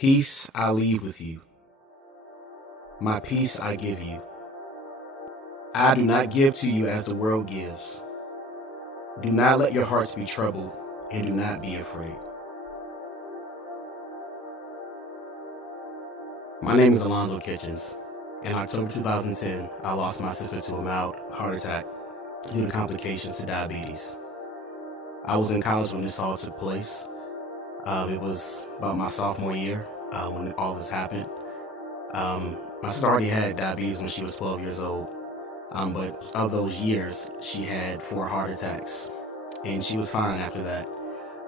Peace I leave with you. My peace I give you. I do not give to you as the world gives. Do not let your hearts be troubled, and do not be afraid. My name is Alonzo. In October 2010, I lost my sister to a mild heart attack due to complications to diabetes. I was in college when this all took place. It was about my sophomore year when all this happened. My sister already had diabetes when she was 12 years old, but of those years, she had 4 heart attacks, and she was fine after that.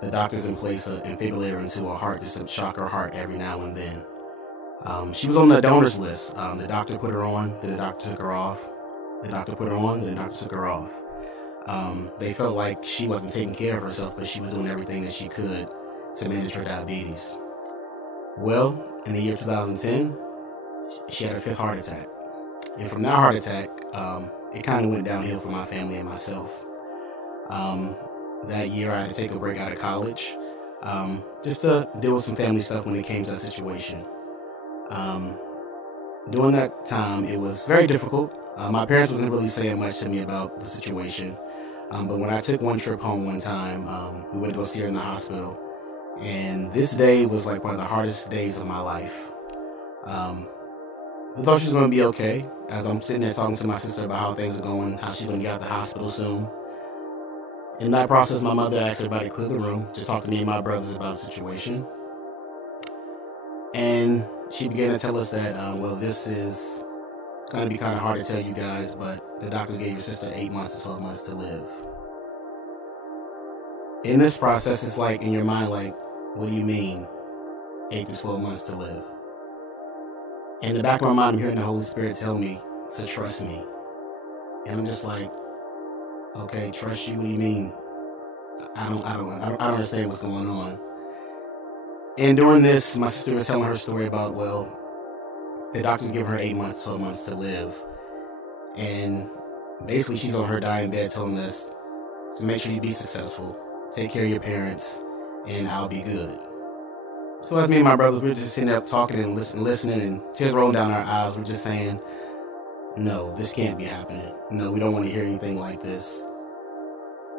The doctors in place a defibrillator into her heart just to shock her heart every now and then. She was on the donors list. The doctor put her on, then the doctor took her off. The doctor put her on, then the doctor took her off. They felt like she wasn't taking care of herself, but she was doing everything that she could to manage her diabetes. Well, in the year 2010, she had her 5th heart attack. And from that heart attack, it kind of went downhill for my family and myself. That year, I had to take a break out of college just to deal with some family stuff when it came to that situation. During that time, it was very difficult. My parents wasn't really saying much to me about the situation. But when I took one trip home one time, we went to go see her in the hospital. And this day was like one of the hardest days of my life. I thought she was going to be okay. As I'm sitting there talking to my sister about how things are going, how she's going to get out of the hospital soon. In that process, my mother asked everybody to clear the room to talk to me and my brothers about the situation. And she began to tell us that, well, this is going to be kind of hard to tell you guys, but the doctor gave your sister 8 months to 12 months to live. In this process, it's like in your mind, like, what do you mean 8 to 12 months to live? In the back of my mind, I'm hearing the Holy Spirit tell me to trust me. And I'm just like, okay, trust you? What do you mean? I don't understand what's going on. And during this, my sister was telling her story about, well, the doctors give her 8 months, 12 months to live. And basically she's on her dying bed telling us to make sure you be successful, take care of your parents, and I'll be good. So as me and my brothers, we were just sitting there talking and listening, and tears rolling down our eyes. We're just saying, no, this can't be happening. No, we don't want to hear anything like this.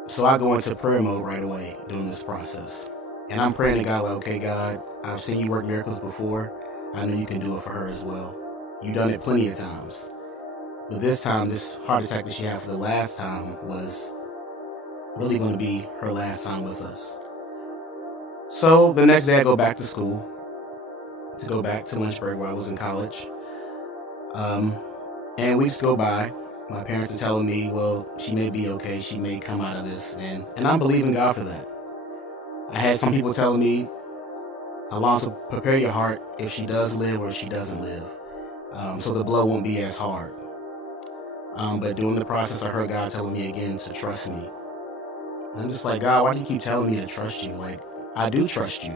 So I go into prayer mode right away during this process. And I'm praying to God, like, okay, God, I've seen you work miracles before. I know you can do it for her as well. You've done it plenty of times. But this time, this heart attack that she had for the last time was really going to be her last time with us. So the next day I go back to school, to go back to Lynchburg where I was in college. And weeks go by. My parents are telling me, well, she may be okay. She may come out of this. And I'm believing God for that. I had some people telling me, Alonzo, prepare your heart if she does live or if she doesn't live. So the blow won't be as hard. But during the process, I heard God telling me again to trust me. And I'm just like, God, why do you keep telling me to trust you? Like, I do trust you.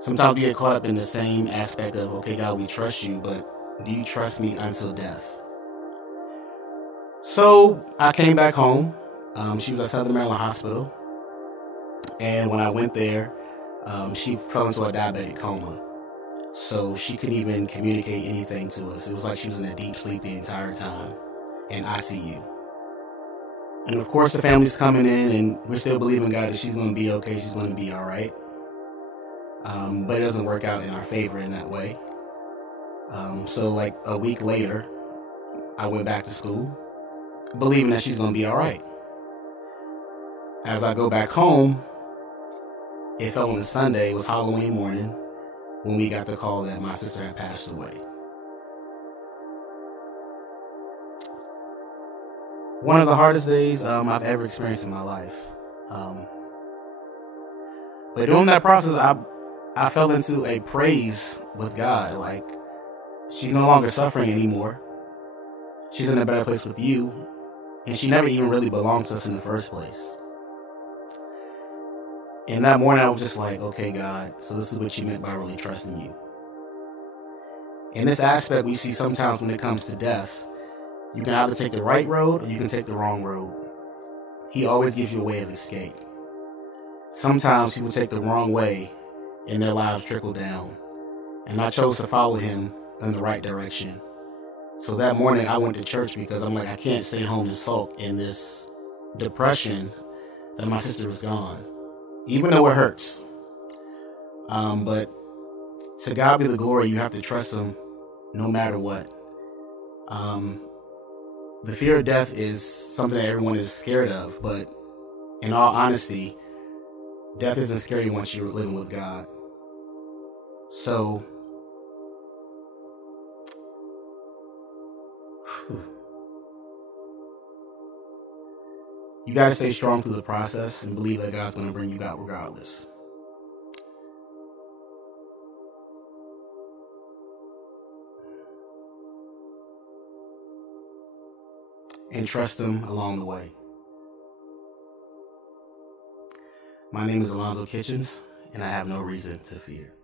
Sometimes we get caught up in the same aspect of, okay, God, we trust you, but do you trust me until death? So I came back home. She was at Southern Maryland Hospital. And when I went there, she fell into a diabetic coma. So she couldn't even communicate anything to us. It was like she was in a deep sleep the entire time in ICU. And of course, the family's coming in, and we're still believing God that she's going to be okay. She's going to be all right. But it doesn't work out in our favor in that way. So like a week later, I went back to school, believing that she's going to be all right. As I go back home, it fell on a Sunday. It was Halloween morning when we got the call that my sister had passed away. One of the hardest days I've ever experienced in my life. But during that process, I fell into a praise with God. Like, she's no longer suffering anymore. She's in a better place with you. And she never even really belonged to us in the first place. And that morning, I was just like, okay, God, so this is what you meant by really trusting you. In this aspect, we see sometimes when it comes to death, you can either take the right road or you can take the wrong road. He always gives you a way of escape. Sometimes people take the wrong way and their lives trickle down. And I chose to follow him in the right direction. So that morning I went to church because I'm like, I can't stay home and sulk in this depression that my sister was gone, even though it hurts. But to God be the glory. You have to trust him no matter what. The fear of death is something that everyone is scared of, but in all honesty, death isn't scary once you're living with God. So, you got to stay strong through the process and believe that God's going to bring you out regardless. And trust him along the way. My name is Alonzo Kitchens, and I have no reason to fear.